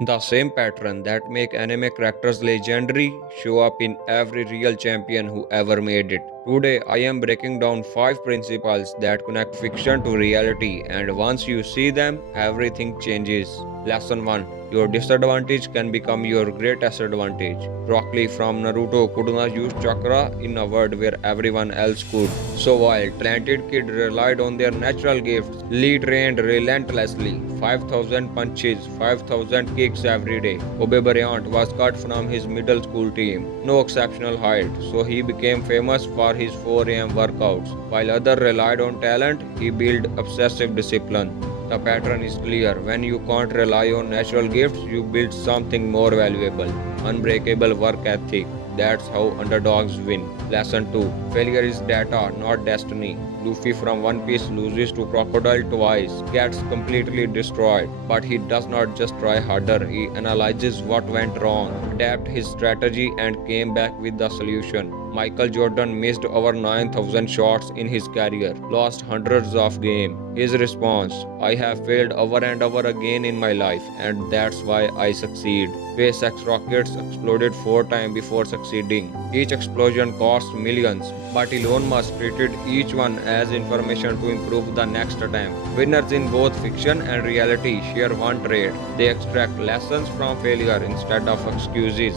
The same pattern that make anime characters legendary show up in every real champion who ever made it. Today I am breaking down 5 principles that connect fiction to reality, and once you see them, everything changes. Lesson 1. Your disadvantage can become your greatest advantage. Rock Lee from Naruto could not use chakra in a world where everyone else could. So while talented kids relied on their natural gifts, Lee trained relentlessly. 5,000 punches, 5,000 kicks every day. Kobe Bryant was cut from his middle school team. No exceptional height, so he became famous for his 4 a.m. workouts. While others relied on talent, he built obsessive discipline. The pattern is clear. When you can't rely on natural gifts, you build something more valuable. Unbreakable work ethic. That's how underdogs win. Lesson 2. Failure is data, not destiny. Luffy from One Piece loses to Crocodile twice, gets completely destroyed. But he does not just try harder, he analyzes what went wrong, adapted his strategy, and came back with the solution. Michael Jordan missed over 9,000 shots in his career, lost hundreds of games. His response: I have failed over and over again in my life, and that's why I succeed. SpaceX rockets exploded 4 times before succeeding. Each explosion cost millions, but Elon Musk treated each one as information to improve the next attempt. Winners in both fiction and reality share one trait: they extract lessons from failure instead of excuses.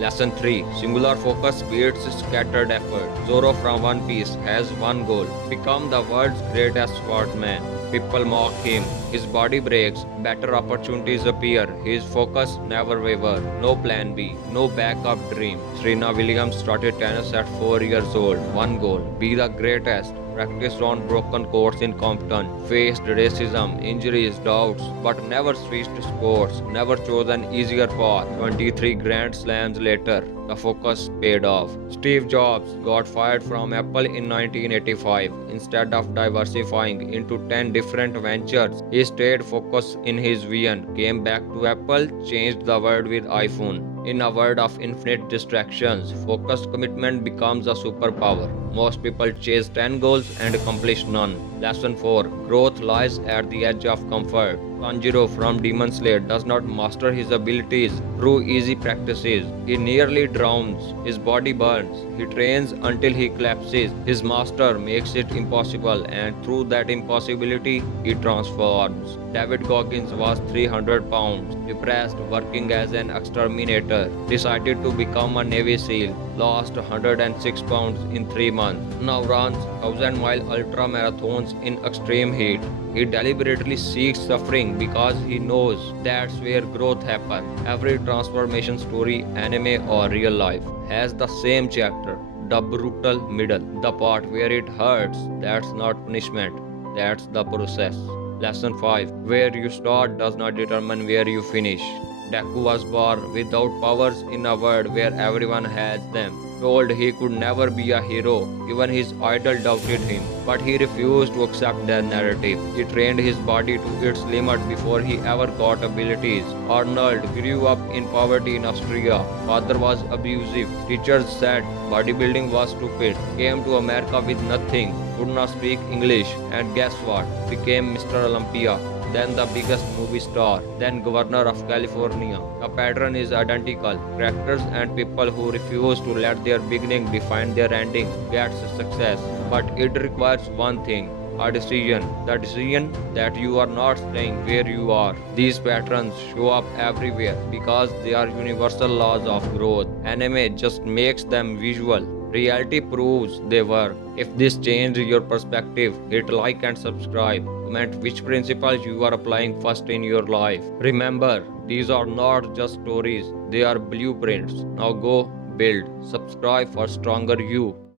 Lesson 3. Singular focus beats scattered effort. Zoro from One Piece has one goal: become the world's greatest swordsman. People mock him. His body breaks. Better opportunities appear. His focus never wavers. No plan B. No backup dream. Serena Williams started tennis at 4 years old. One goal: be the greatest. Practiced on broken courts in Compton. Faced racism, injuries, doubts, but never switched sports. Never chose an easier path. 23 Grand Slams later, the focus paid off. Steve Jobs got fired from Apple in 1985. Instead of diversifying into 10 different ventures, he stayed focused in his vision, came back to Apple, changed the world with iPhone. In a world of infinite distractions, focused commitment becomes a superpower. Most people chase 10 goals and accomplish none. Lesson 4. Growth lies at the edge of comfort. Tanjiro from Demon Slayer does not master his abilities through easy practices. He nearly drowns. His body burns. He trains until he collapses. His master makes it impossible, and through that impossibility, he transforms. David Goggins was 300 pounds, depressed, working as an exterminator, decided to become a Navy SEAL, lost 106 pounds in 3 months, now runs 1,000-mile ultra marathons in extreme heat. He deliberately seeks suffering because he knows that's where growth happens. Every transformation story, anime or real life, has the same chapter: the brutal middle, the part where it hurts. That's not punishment, that's the process. Lesson 5. Where you start does not determine where you finish. Deku was born without powers in a world where everyone has them. Told he could never be a hero, even his idol doubted him. But he refused to accept their narrative. He trained his body to its limit before he ever got abilities. Arnold grew up in poverty in Austria. Father was abusive. Teachers said bodybuilding was stupid. Came to America with nothing. Could not speak English. And guess what? Became Mr. Olympia, then the biggest movie star, then governor of California. The pattern is identical. Characters and people who refuse to let their beginning define their ending gets success. But it requires one thing: a decision. The decision that you are not staying where you are. These patterns show up everywhere because they are universal laws of growth. Anime just makes them visual. Reality proves they work. If this changed your perspective, hit like and subscribe. Comment which principles you are applying first in your life. Remember, these are not just stories, they are blueprints. Now go build. Subscribe for stronger you.